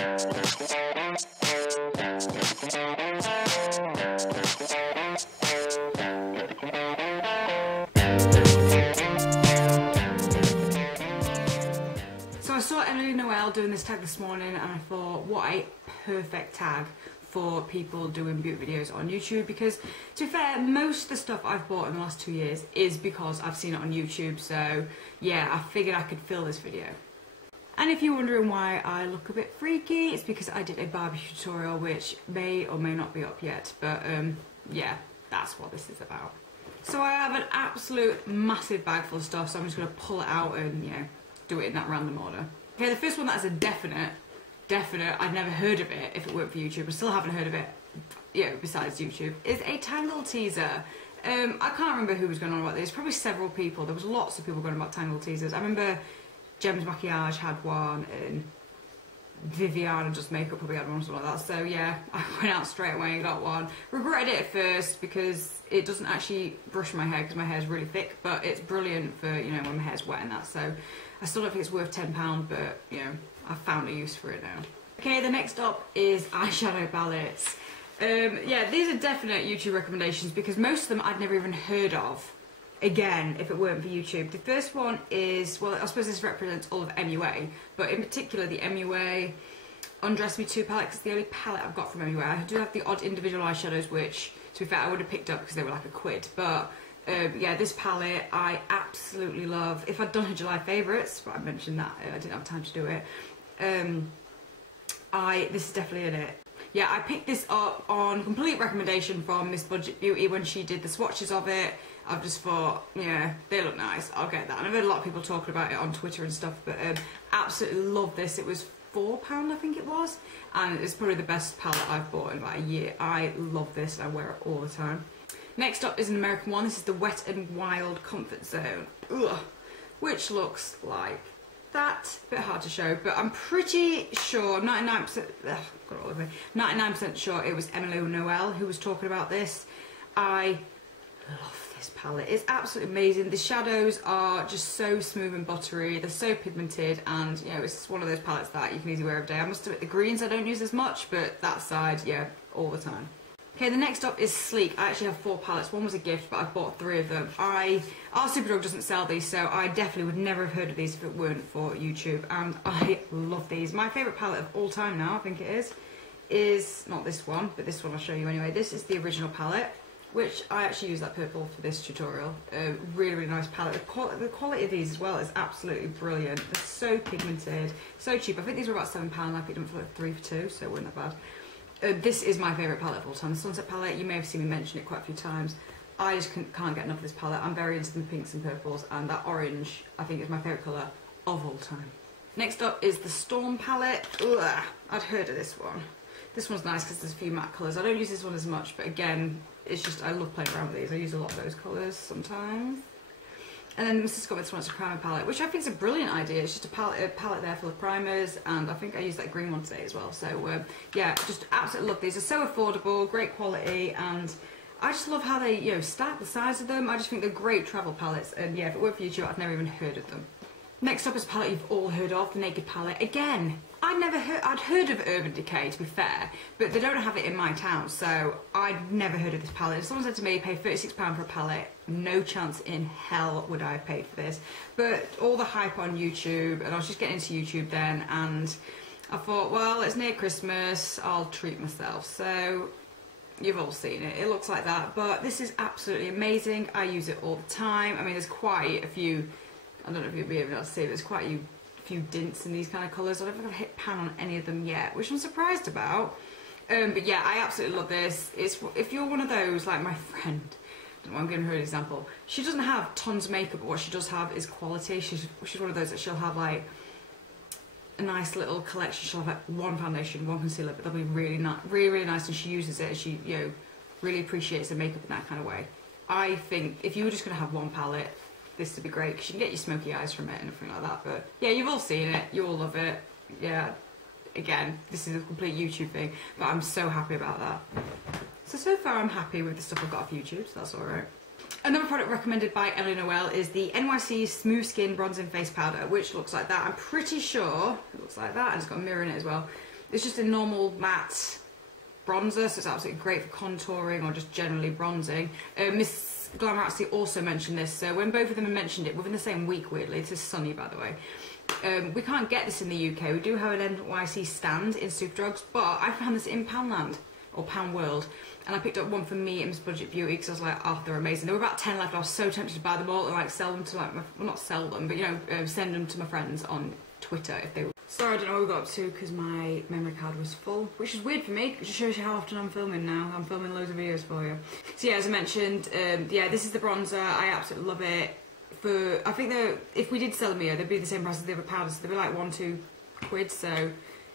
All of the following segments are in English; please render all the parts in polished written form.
So I saw Emily Noel doing this tag this morning and I thought, what a perfect tag for people doing beauty videos on YouTube, because to be fair, most of the stuff I've bought in the last 2 years is because I've seen it on YouTube, so yeah, I figured I could fill this video. And if you're wondering why I look a bit freaky, it's because I did a barbecue tutorial which may or may not be up yet, but yeah, that's what this is about. So I have an absolute massive bag full of stuff, so I'm just going to pull it out and, you know, do it in that random order. Okay, the first one that is a definite, I'd never heard of it if it weren't for YouTube. I still haven't heard of it, you know, besides YouTube, is a Tangle teaser. I can't remember who was going on about this, probably several people. There was lots of people going about Tangle teasers. I remember Gem's Maquillage had one, and Viviana Just Makeup probably had one or something like that. So yeah, I went out straight away and got one. Regretted it at first because it doesn't actually brush my hair because my hair is really thick, but it's brilliant for, you know, when my hair's wet and that. So I still don't think it's worth £10, but you know, I've found a use for it now. Okay, the next up is eyeshadow palettes. Yeah, these are definite YouTube recommendations because most of them I'd never even heard of. Again, if it weren't for YouTube. The first one is, well, I suppose this represents all of MUA, but in particular the MUA Undress Me 2 palette, 'cause it's the only palette I've got from MUA. I do have the odd individual eyeshadows, which, to be fair, I would have picked up because they were like £1, but yeah, this palette I absolutely love. If I'd done a July favourites, but I mentioned that I didn't have time to do it, this is definitely in it. Yeah, I picked this up on complete recommendation from Miss Budget Beauty when she did the swatches of it. I've just thought, yeah, they look nice, I'll get that. And I've heard a lot of people talking about it on Twitter and stuff, but absolutely love this. It was £4, I think it was, and it's probably the best palette I've bought in about a year. I love this and I wear it all the time. Next up is an American one. This is the Wet n Wild Comfort Zone, which looks like that. A bit hard to show, but I'm pretty sure, 99%, got it all over me, 99% sure it was Emily Noel who was talking about this. I love this palette. It's absolutely amazing. The shadows are just so smooth and buttery. They're so pigmented, and you know, it's one of those palettes that you can easily wear every day. I must admit the greens I don't use as much, but that side, yeah, all the time. Okay, the next up is Sleek. I actually have 4 palettes. One was a gift, but I bought 3 of them. Our Superdrug doesn't sell these, so I definitely would never have heard of these if it weren't for YouTube, and I love these. My favourite palette of all time now, I think it is not this one, but this one I'll show you anyway. This is the original palette, which I actually use that purple for this tutorial. Really, really nice palette. The quality of these as well is absolutely brilliant. They're so pigmented, so cheap. I think these were about £7. I picked them for like 3 for 2, so it wasn't that bad. This is my favourite palette of all time. The Sunset palette, you may have seen me mention it quite a few times. I just can't get enough of this palette. I'm very into the pinks and purples, and that orange, I think, is my favourite colour of all time. Next up is the Storm palette. Ugh, I'd heard of this one. This one's nice because there's a few matte colours. I don't use this one as much, but again, it's just, I love playing around with these. I use a lot of those colours sometimes. And then Mrs. Scott this one, it's a primer palette, which I think is a brilliant idea. It's just a palette there full of primers, and I think I used that green one today as well. So yeah, just absolutely love these. They're so affordable, great quality, and I just love how they, you know, stack the size of them. I just think they're great travel palettes, and yeah, if it weren't for YouTube, I'd never even heard of them. Next up is a palette you've all heard of, the Naked palette. Again, I'd heard of Urban Decay, to be fair, but they don't have it in my town, so I'd never heard of this palette. If someone said to me, pay £36 for a palette, no chance in hell would I have paid for this. But all the hype on YouTube, and I was just getting into YouTube then, and I thought, well, it's near Christmas, I'll treat myself. So you've all seen it. It looks like that, but this is absolutely amazing. I use it all the time. I mean, there's quite a few, I don't know if you'll be able to see, but there's quite a few dints in these kind of colours. I don't think I've hit pan on any of them yet, which I'm surprised about. But yeah, I absolutely love this. It's, if you're one of those, like my friend, I'm giving her an example. She doesn't have tons of makeup, but what she does have is quality. She's one of those that she'll have like a nice little collection. She'll have like one foundation, one concealer, but they'll be really nice, and she uses it, and she, you know, really appreciates the makeup in that kind of way. I think if you were just going to have one palette, this would be great, because you can get your smoky eyes from it and everything like that. But yeah, you've all seen it, you all love it. Yeah, again, this is a complete YouTube thing, but I'm so happy about that. So far I'm happy with the stuff I've got off YouTube, so that's alright. Another product recommended by Emily Noel is the NYC Smooth Skin Bronzing Face Powder, which looks like that. I'm pretty sure it looks like that, and it's got a mirror in it as well. It's just a normal matte bronzer, so it's absolutely great for contouring or just generally bronzing. Miss Glamour actually also mentioned this, so when both of them mentioned it within the same week, weirdly, this is Sunny by the way, we can't get this in the UK. We do have an NYC stand in Superdrugs, but I found this in Poundland, or Pound World, and I picked up one for me and Miss Budget Beauty because I was like, oh, they're amazing. There were about 10 left. I was so tempted to buy them all and like sell them to like my, well, not sell them, but you know, send them to my friends on Twitter if they were. Sorry, I don't know what we got up to because my memory card was full, which is weird for me. It just shows you how often I'm filming now. I'm filming loads of videos for you. So yeah, as I mentioned, yeah, this is the bronzer. I absolutely love it. For I think if we did sell them here, they'd be the same price as the other powders. So they'd be like £1-2. So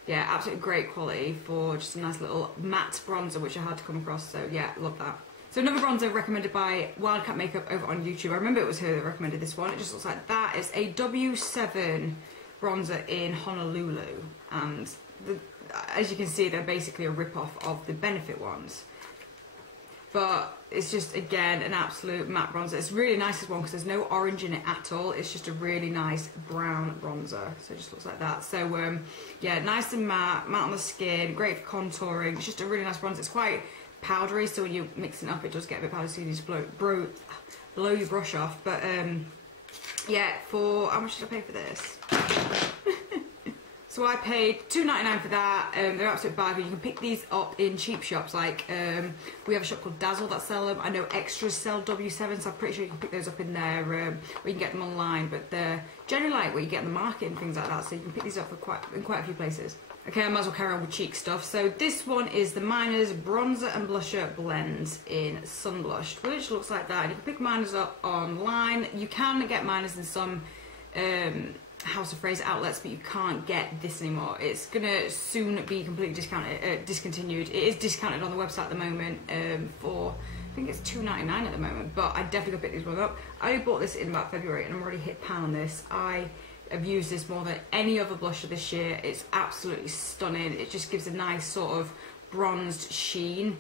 yeah, absolutely great quality for just a nice little matte bronzer, which I had to come across. So yeah, love that. So another bronzer recommended by Wildcat Makeup over on YouTube. I remember it was her that recommended this one. It just looks like that. It's a W7 bronzer in Honolulu, and as you can see, they're basically a rip-off of the Benefit ones. But it's just, again, an absolute matte bronzer. It's really nice as well because there's no orange in it at all. It's just a really nice brown bronzer. So it just looks like that. So, yeah, nice and matte on the skin, great for contouring. It's just a really nice bronzer. It's quite powdery, so when you mix it up, it does get a bit powdery, so you need to blow your brush off. But, yeah, for, how much did I pay for this? So I paid $2.99 for that. They're absolute bargain. You can pick these up in cheap shops. Like we have a shop called Dazzle that sell them. I know Extras sell W7, so I'm pretty sure you can pick those up in there. Or you can get them online, but they're generally like where you get in the market and things like that. So you can pick these up for in quite a few places. Okay, I might as well carry on with cheek stuff. So this one is the Miners Bronzer and Blusher Blend in Sun Blushed, which looks like that. And you can pick Miners up online. You can get Miners in some House of Fraser outlets, but you can't get this anymore. It's gonna soon be completely discontinued. It is discounted on the website at the moment for, I think it's $2.99 at the moment, but I definitely gotta pick these ones up. I bought this in about February and I'm already hit pan on this. I have used this more than any other blusher this year. It's absolutely stunning. It just gives a nice sort of bronzed sheen.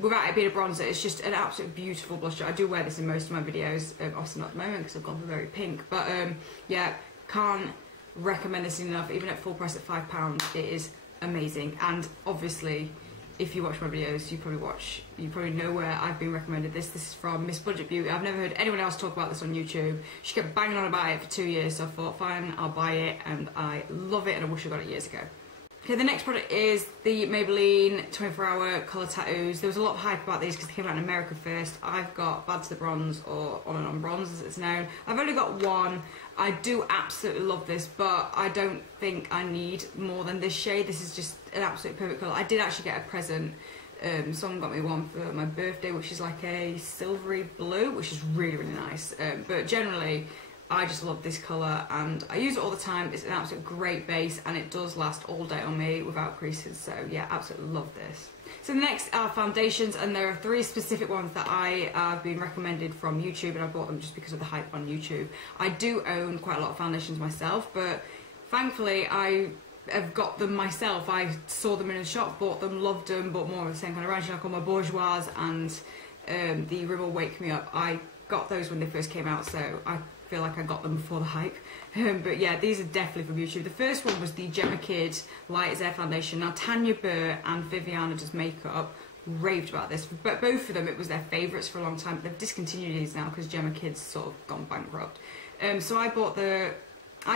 Without it being a bronzer, it's just an absolute beautiful blusher. I do wear this in most of my videos, obviously not at the moment because I've gone for very pink, but yeah, can't recommend this enough. Even at full price at £5, it is amazing. And obviously, if you watch my videos, you probably know where I've been recommended this. This is from Miss Budget Beauty. I've never heard anyone else talk about this on YouTube. She kept banging on about it for 2 years, so I thought, fine, I'll buy it, and I love it, and I wish I got it years ago. Okay, the next product is the Maybelline 24-Hour Colour Tattoos. There was a lot of hype about these because they came out in America first. I've got Bad to the Bronze, or On and On Bronze as it's known. I've only got one. I do absolutely love this, but I don't think I need more than this shade. This is just an absolute perfect colour. I did actually get a present. Someone got me one for my birthday, which is like a silvery blue, which is really, really nice. But generally, I just love this colour and I use it all the time. It's an absolute great base and it does last all day on me without creases, so yeah, absolutely love this. So the next are foundations, and there are 3 specific ones that I have been recommended from YouTube, and I bought them just because of the hype on YouTube. I do own quite a lot of foundations myself, but thankfully I have got them myself. I saw them in a shop, bought them, loved them, bought more of the same kind of range, like all my Bourgeois and the Rimmel Wake Me Up. I got those when they first came out, so I feel like I got them before the hype. But yeah, these are definitely from YouTube. The first one was the Gemma Kid Light as Air Foundation. Now Tanya Burr and Viviana Does Makeup raved about this, but both of them, it was their favourites for a long time. They've discontinued these now because Gemma Kid's sort of gone bankrupt. So I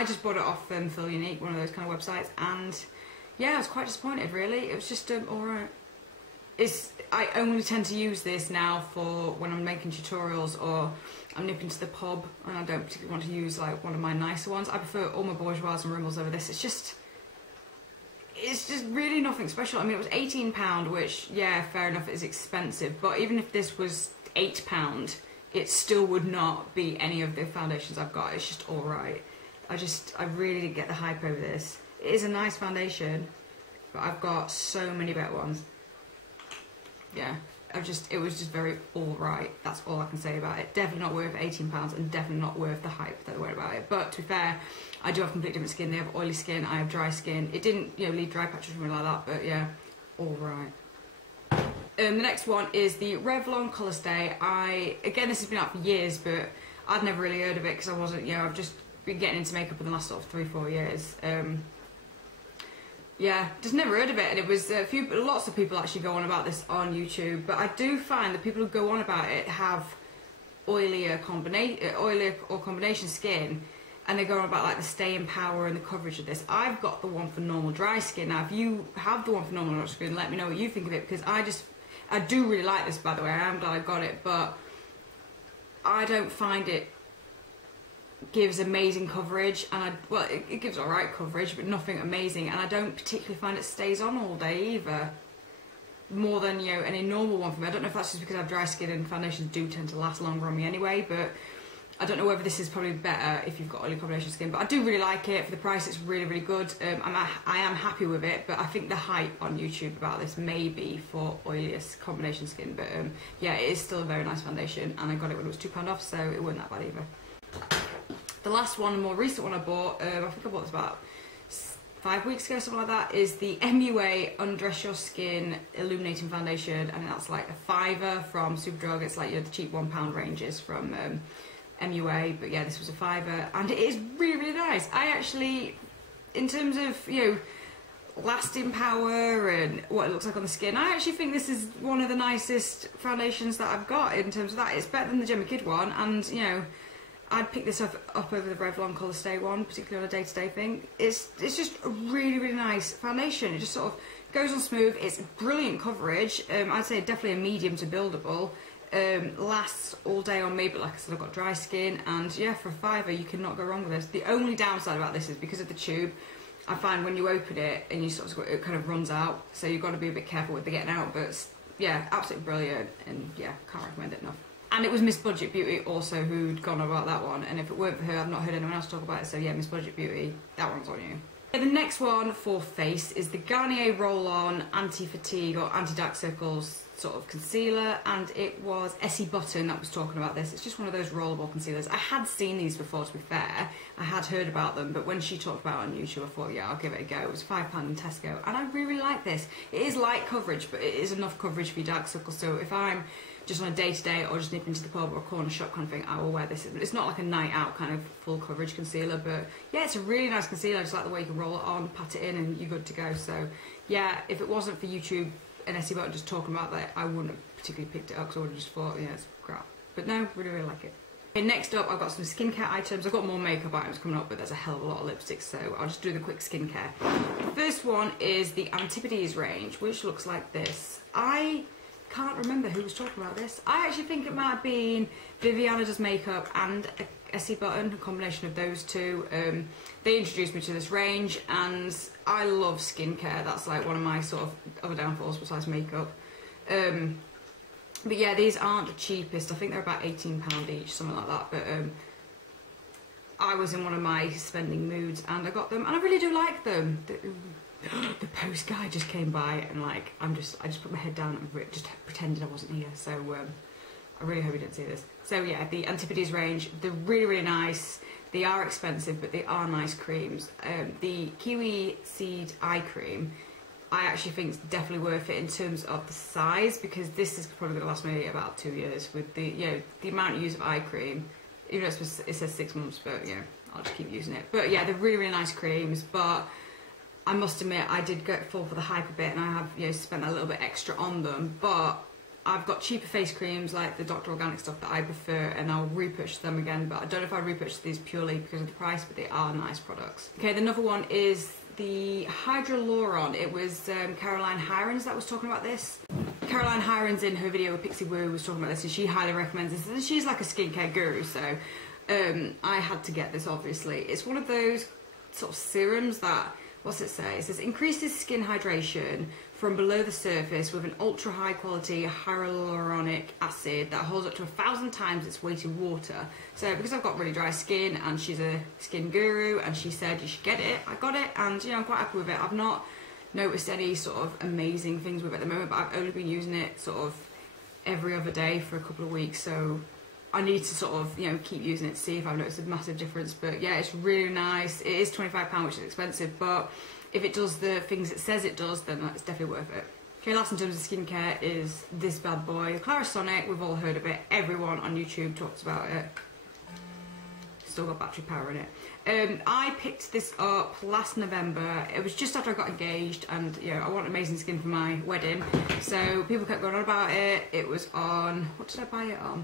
just bought it off Feel Unique, one of those kind of websites, and yeah, I was quite disappointed really. It was just alright. I only tend to use this now for when I'm making tutorials or I'm nipping to the pub and I don't particularly want to use like one of my nicer ones. I prefer all my Bourgeois and Rimmels over this. It's just really nothing special. I mean, it was £18, which, yeah, fair enough, is expensive, but even if this was £8, it still would not be any of the foundations I've got. It's just alright. I really didn't get the hype over this. It is a nice foundation, but I've got so many better ones. Yeah, it was just very alright. That's all I can say about it. Definitely not worth £18 and definitely not worth the hype that they were about it. But to be fair, I do have completely different skin. They have oily skin, I have dry skin. It didn't, leave dry patches or anything like that, but yeah, alright. The next one is the Revlon Colour Stay. Again, this has been out for years, but I'd never really heard of it because I wasn't, I've just been getting into makeup in the last sort of 3-4 years. Yeah, just never heard of it, and it was lots of people actually go on about this on YouTube, but I do find the people who go on about it have oily or combination skin, and they go on about like the staying power and the coverage of this. I've got the one for normal dry skin. Now, if you have the one for normal dry skin, let me know what you think of it, because I do really like this, by the way. I am glad I got it, but I don't find it gives amazing coverage, and well, it gives alright coverage, but nothing amazing, and I don't particularly find it stays on all day either, more than, you know, any normal one for me. I don't know if that's just because I have dry skin and foundations do tend to last longer on me anyway, but I don't know whether this is probably better if you've got oily combination skin, but I do really like it. For the price, it's really, really good. I am happy with it, but I think the hype on YouTube about this may be for oiliest combination skin, but yeah, it is still a very nice foundation, and I got it when it was £2 off, so it wasn't that bad either. The last one, the more recent one I bought, I think I bought this about 5 weeks ago, something like that, is the MUA Undress Your Skin Illuminating Foundation, and that's like a £5 from Superdrug. It's like, you know, the cheap £1 ranges from MUA, but yeah, this was a £5, and it is really, really nice. I actually, in terms of, you know, lasting power and what it looks like on the skin, I actually think this is one of the nicest foundations that I've got in terms of that. It's better than the Gemma Kid one, and, you know, I'd pick this up over the Revlon Colour Stay one, particularly on a day-to-day thing. It's just a really, really nice foundation. It just sort of goes on smooth. It's brilliant coverage. I'd say definitely a medium to buildable. Lasts all day on me, but like I said, I've got dry skin, and yeah, for a £5 you cannot go wrong with this. The only downside about this is because of the tube. I find when you open it and you sort of, it kind of runs out, so you've got to be a bit careful with the getting out, but yeah, absolutely brilliant, and yeah, can't recommend it enough. And it was Miss Budget Beauty also who'd gone about that one, and if it weren't for her, I've not heard anyone else talk about it, so yeah, Miss Budget Beauty, that one's on you. The next one for face is the Garnier Roll-On Anti-Fatigue or Anti-Dark Circles sort of concealer, and it was Essie Button that was talking about this. It's just one of those rollable concealers. I had seen these before, to be fair. I had heard about them, but when she talked about it on YouTube, I thought, yeah, I'll give it a go. It was £5 in Tesco, and I really, really like this. It is light coverage, but it is enough coverage for your dark circles, so if I'm just on a day-to-day or just nip into the pub or a corner shop kind of thing, I will wear this. It's not like a night-out kind of full coverage concealer, but yeah, it's a really nice concealer. I just like the way you can roll it on, pat it in, and you're good to go. So yeah, if it wasn't for YouTube and Essie Button just talking about that, I wouldn't have particularly picked it up, because I would have just thought, yeah, it's crap. But no, really, really like it. Okay, next up, I've got some skincare items. I've got more makeup items coming up, but there's a hell of a lot of lipsticks, so I'll just do the quick skincare. The first one is the Antipodes range, which looks like this. I can't remember who was talking about this. I actually think it might have been Viviana Does Makeup and Essie Button, a combination of those two. They introduced me to this range, and I love skincare. That's like one of my sort of other downfalls besides makeup. But yeah, these aren't the cheapest. I think they're about £18 each, something like that. But I was in one of my spending moods, and I got them, and I really do like them. The post guy just came by, and like I just put my head down and just pretended I wasn't here. So I really hope you didn't see this. So yeah, the Antipodes range, they're really, really nice. They are expensive, but they are nice creams. The Kiwi Seed Eye Cream, I actually think it's definitely worth it in terms of the size, because this is probably going to last me about 2 years with the, you know, the amount of use of eye cream. Even though it says 6 months, but you know, I'll just keep using it. But yeah, they're really, really nice creams, but I must admit, I did fall for the hype a bit, and I have, you know, spent a little bit extra on them. But I've got cheaper face creams like the Dr. Organic stuff that I prefer, and I'll repurchase them again. But I don't know if I repurchase these purely because of the price, but they are nice products. Okay, the another one is the Hydroluron. It was Caroline Hirons that was talking about this. Caroline Hirons in her video with Pixie Woo was talking about this, and she highly recommends this. And she's like a skincare guru, so I had to get this, obviously. It's one of those sort of serums that, what's it say? It says increases skin hydration from below the surface with an ultra high quality hyaluronic acid that holds up to 1,000 times its weight in water. So because I've got really dry skin, and she's a skin guru, and she said you should get it, I got it, and you know, I'm quite happy with it. I've not noticed any sort of amazing things with it at the moment, but I've only been using it sort of every other day for a couple of weeks, so I need to sort of, you know, keep using it to see if I've noticed a massive difference. But yeah, it's really nice. It is £25, which is expensive, but if it does the things it says it does, then it's definitely worth it. Okay, last in terms of skincare is this bad boy, Clarisonic. We've all heard of it. Everyone on YouTube talks about it. still got battery power in it. I picked this up last November. It was just after I got engaged, and you know, I want amazing skin for my wedding, so people kept going on about it. It was on, what did I buy it on?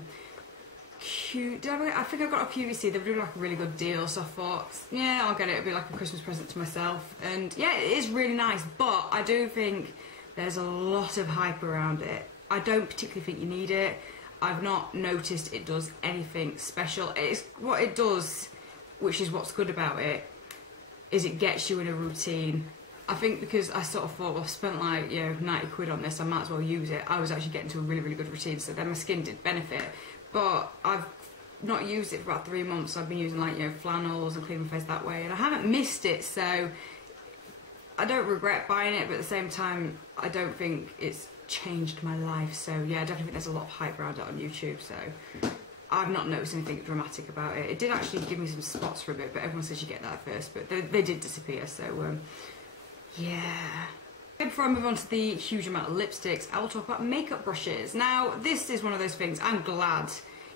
I think I got a QVC. They were doing like a really good deal, so I thought, yeah, I'll get it. It'll be like a Christmas present to myself. And yeah, it is really nice, but I do think there's a lot of hype around it. I don't particularly think you need it. I've not noticed it does anything special. It's what it does, which is what's good about it, is it gets you in a routine. I think because I sort of thought, well, I've spent like, you know, 90 quid on this, I might as well use it. I was actually getting to a really, really good routine, so then my skin did benefit. But I've not used it for about 3 months. I've been using like, you know, flannels and cleaning my face that way, and I haven't missed it, so I don't regret buying it, but at the same time, I don't think it's changed my life. So yeah, I definitely think there's a lot of hype around it on YouTube, so I've not noticed anything dramatic about it. It did actually give me some spots for a bit, but everyone says you get that first, but they did disappear, so yeah. Before I move on to the huge amount of lipsticks, I will talk about makeup brushes. Now, this is one of those things I'm glad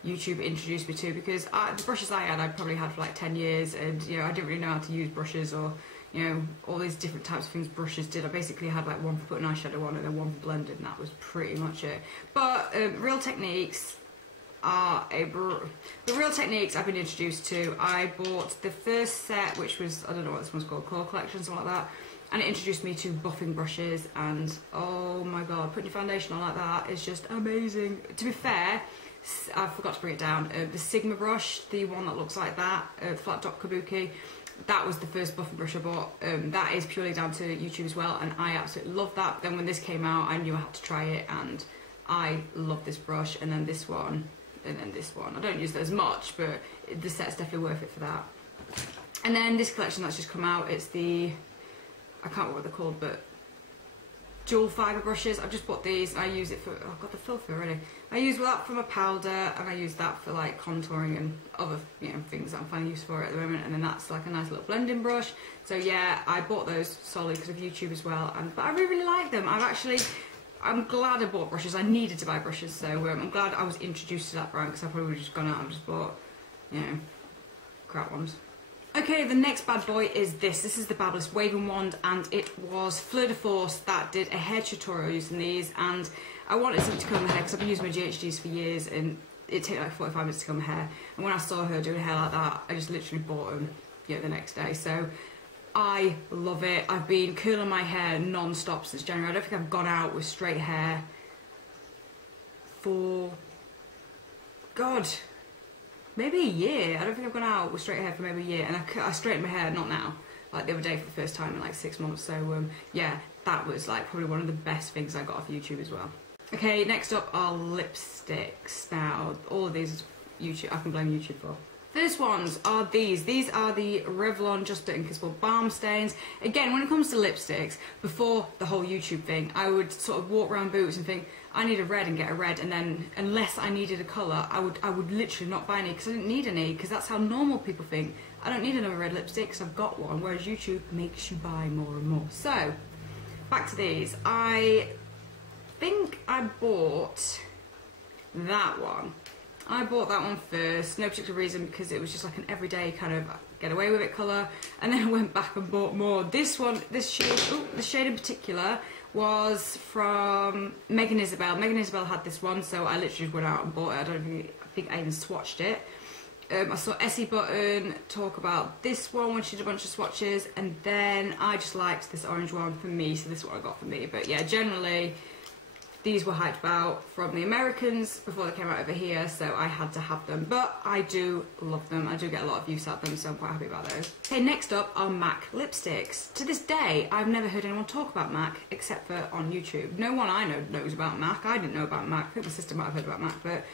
YouTube introduced me to, because the brushes I had, I'd probably had for like 10 years, and you know, I didn't really know how to use brushes, or you know, all these different types of things brushes did. I basically had like one for putting eyeshadow on and then one for blending, and that was pretty much it. But Real Techniques are the Real Techniques I've been introduced to. I bought the first set, which was, I don't know what this one's called, Core Collection, something like that. And it introduced me to buffing brushes, and oh my god, putting your foundation on like that is just amazing. To be fair, I forgot to bring it down. The Sigma brush, the one that looks like that, flat top kabuki, that was the first buffing brush I bought. That is purely down to YouTube as well, and I absolutely love that. Then when this came out, I knew I had to try it, and I love this brush. And then this one, and then this one. I don't use that as much, but the set's definitely worth it for that. And then this collection that's just come out, it's the, I can't remember what they're called, but dual fibre brushes. I've just bought these. I use it for, oh, I've got the filter already. I use that for my powder, and I use that for like contouring and other, you know, things that I'm finding use for at the moment. And then that's like a nice little blending brush. So yeah, I bought those solely because of YouTube as well. But I really, really like them. I'm glad I bought brushes. I needed to buy brushes, so I'm glad I was introduced to that brand, because I probably would have just gone out and just bought, you know, crap ones. Okay, the next bad boy is this. This is the Babyliss Waving Wand, and it was Fleur de Force that did a hair tutorial using these, and I wanted something to comb my hair because I've been using my GHDs for years, and it takes like 45 minutes to comb my hair. And when I saw her doing hair like that, I just literally bought them, you know, the next day. So I love it. I've been curling my hair non-stop since January. I don't think I've gone out with straight hair for, God, maybe a year. I don't think I've gone out with straight hair for maybe a year, and I straightened my hair, not now, like the other day for the first time in like 6 months. So yeah, that was like probably one of the best things I got off YouTube as well. Okay, next up are lipsticks. Now, all of these YouTube, I can blame YouTube for. First ones are these. These are the Revlon Just Inkable Balm Stains. Again, when it comes to lipsticks, before the whole YouTube thing, I would sort of walk around Boots and think, I need a red, and get a red, and then unless I needed a colour, I would literally not buy any, because I didn't need any, because that's how normal people think. I don't need another red lipstick because I've got one, whereas YouTube makes you buy more and more. So, back to these. I think I bought that one. I bought that one first, no particular reason, because it was just like an everyday kind of get away with it colour, and then I went back and bought more. This one, this shade in particular was from Megan Isabel. Megan Isabel had this one, so I literally went out and bought it. I think I even swatched it. I saw Essie Button talk about this one when she did a bunch of swatches, and then I just liked this orange one for me, so this is what I got for me. But yeah, generally these were hyped about from the Americans before they came out over here, so I had to have them. But I do love them. I do get a lot of use out of them, so I'm quite happy about those. Okay, next up are MAC lipsticks. To this day, I've never heard anyone talk about MAC except for on YouTube. No one I know knows about MAC. I didn't know about MAC. I think my sister might have heard about MAC, but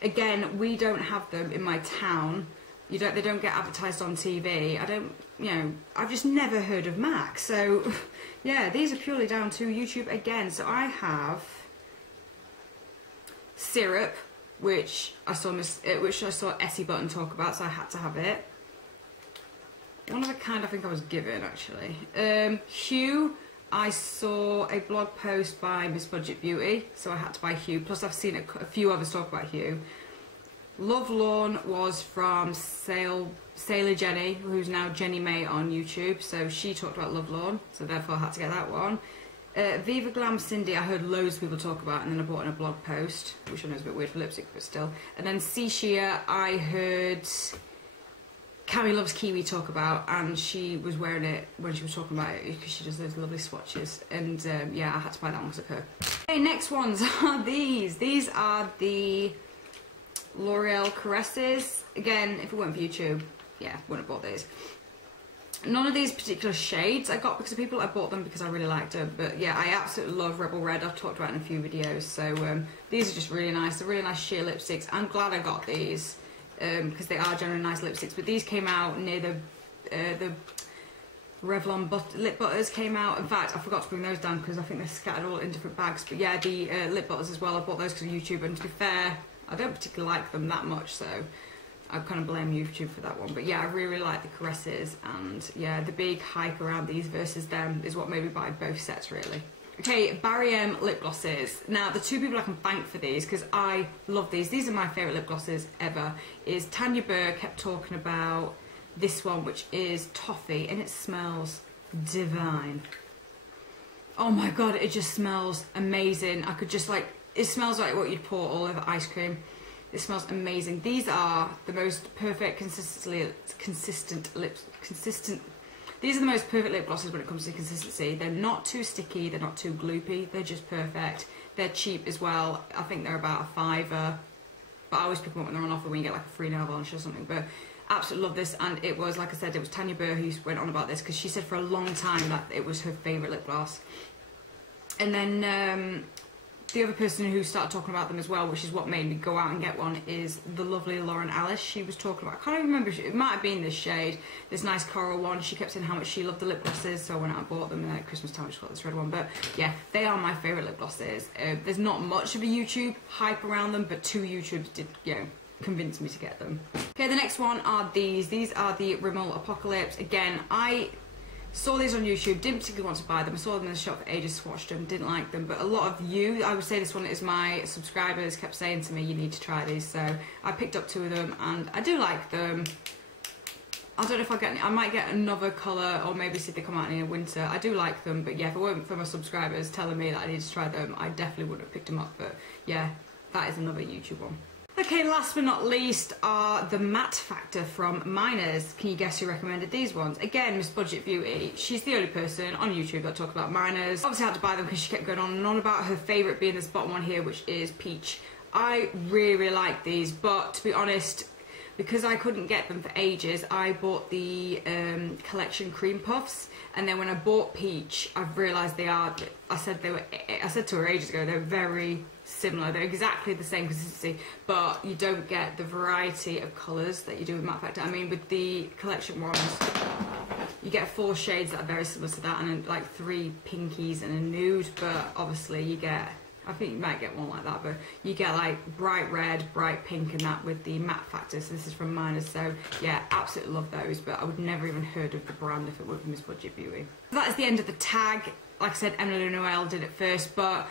again, we don't have them in my town. They don't get advertised on TV. I've just never heard of MAC. So yeah, these are purely down to YouTube again. So I have Syrup, which I saw Essie Button talk about, so I had to have it. One of the kind I think I was given, actually. Hue, I saw a blog post by Miss Budget Beauty, so I had to buy Hue. Plus I've seen a few others talk about Hue. Lovelorn was from Sailor Jenny, who's now Jenny May on YouTube, so she talked about Lovelorn, so therefore I had to get that one. Viva Glam Cindy, I heard loads of people talk about, and then I bought in a blog post, which I know is a bit weird for lipstick, but still. And then Seashia, I heard Cami Loves Kiwi talk about, and she was wearing it when she was talking about it because she does those lovely swatches, and yeah, I had to buy that one because of her. Okay, next ones are these. These are the L'Oreal Caresses. Again, if it weren't for YouTube, yeah, wouldn't have bought these. None of these particular shades I got because of people. I bought them because I really liked them. But yeah, I absolutely love Rebel Red. I've talked about it in a few videos. So these are just really nice. They're really nice sheer lipsticks. I'm glad I got these because they are generally nice lipsticks. But these came out near the Revlon lip butters came out. In fact, I forgot to bring those down because I think they're scattered all in different bags. But yeah, the lip butters as well. I bought those because of YouTube. And to be fair, I don't particularly like them that much. So I kind of blame YouTube for that one, but yeah, I really like the Caresses, and yeah, the big hype around these versus them is what made me buy both sets, really. Okay, Barry M lip glosses. Now, the two people I can thank for these, because I love these are my favourite lip glosses ever, is Tanya Burr kept talking about this one, which is Toffee, and it smells divine. Oh my god, it just smells amazing. I could just like, it smells like what you'd pour all over ice cream. It smells amazing. These are the most perfect These are the most perfect lip glosses when it comes to consistency. They're not too sticky, they're not too gloopy, they're just perfect. They're cheap as well. I think they're about a £5, but I always pick them up when they're on offer when you get like a free nail varnish or something. But absolutely love this, and it was, like I said, it was Tanya Burr who went on about this because she said for a long time that it was her favourite lip gloss. And then the other person who started talking about them as well, which is what made me go out and get one, is the lovely Lauren Alice. She was talking about, I can't even remember, it might have been this shade, this nice coral one. She kept saying how much she loved the lip glosses, so I went out and bought them, and then at Christmas time I just got this red one. But yeah, they are my favourite lip glosses. There's not much of a YouTube hype around them, but two YouTubers did, you know, convince me to get them. Okay, the next one are these. These are the Rimmel Apocalypse. Again, I saw these on YouTube, didn't particularly want to buy them. I saw them in the shop for ages, swatched them, didn't like them. But a lot of you, I would say this one is my subscribers, kept saying to me, you need to try these. So I picked up two of them, and I do like them. I don't know if I might get another colour, or maybe see if they come out in the winter. I do like them, but yeah, if it weren't for my subscribers telling me that I need to try them, I definitely wouldn't have picked them up. But yeah, that is another YouTube one. Okay, last but not least are the Matte Factor from Miners. Can you guess who recommended these ones? Again, Miss Budget Beauty. She's the only person on YouTube that talks about Miners. Obviously I had to buy them because she kept going on and on about her favourite being this bottom one here, which is Peach. I really, really like these, but to be honest, because I couldn't get them for ages, I bought the collection cream puffs, and then when I bought Peach, I've realised they are, I said to her ages ago, they're very similar. They're exactly the same consistency, but you don't get the variety of colours that you do with Matte Factor. I mean, with the collection ones, you get 4 shades that are very similar to that, and then like 3 pinkies and a nude, but obviously you get, I think you might get one like that, but you get like bright red, bright pink and that with the Matte Factor. So this is from Miners, so yeah, absolutely love those, but I would never even heard of the brand if it weren't Miss Budget Beauty. So that is the end of the tag. Like I said, Emily Noel did it first, but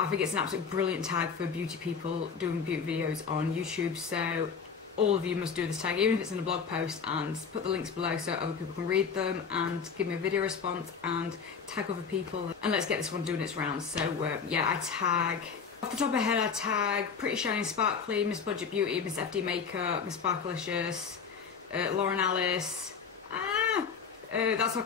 I think it's an absolute brilliant tag for beauty people doing beauty videos on YouTube, so all of you must do this tag, even if it's in a blog post, and put the links below so other people can read them and give me a video response and tag other people, and let's get this one doing its rounds. So yeah, I tag, off the top of my head, I tag Pretty Shiny Sparkly, Miss Budget Beauty, Miss FD Makeup, Miss Sparkalicious, Lauren Alice, that's